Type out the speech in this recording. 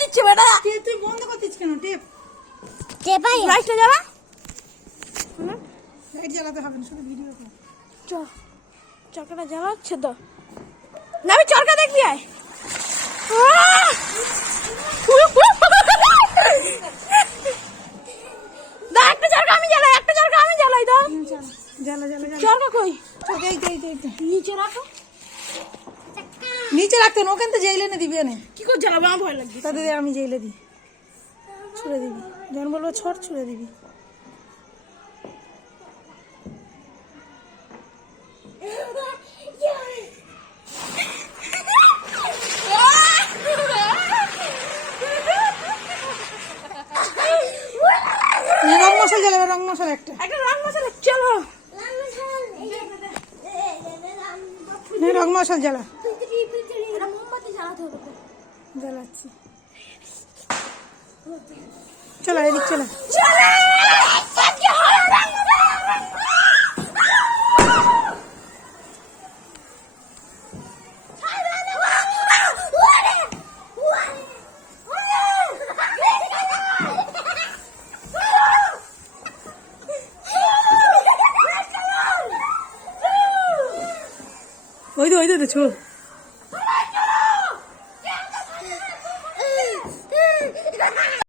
দিচ্ছে বেটা। তুই বন্ধ করছিস কেন? টেপ টেপাই লাইটটা জ্বালা। লাইট জ্বালাতে হবে না, শুধু ভিডিও কর। চরকাটা জ্বালাচ্ছে তো না, আমি চরকা দেখবি আয়। না একটা চরকা আমি জ্বালাই, একটা চরকা আমি জ্বালাই তো। জ্বালা জ্বালা জ্বালা। চরকা কই? চোখে এই নিচে রাখো। নিচে রাখতে না, ওখান তো জেলে এনে দিবি। এনে কি করে জ্বালাবো? আমার ভয় লাগছে। তাদের আমি জেলে দিই, ছুড়ে দিবি। যখন বলবো ছড়, ছুড়ে দিবি। রং মশাল জ্বালাবে, রং মশাল একটা রং মশলা। চলো রং মশাল জ্বালা। মোমবাতি জ্বালাতে হবে। জ্বালাচ্ছি, চলো এদিক চলো। ওই তো ছো।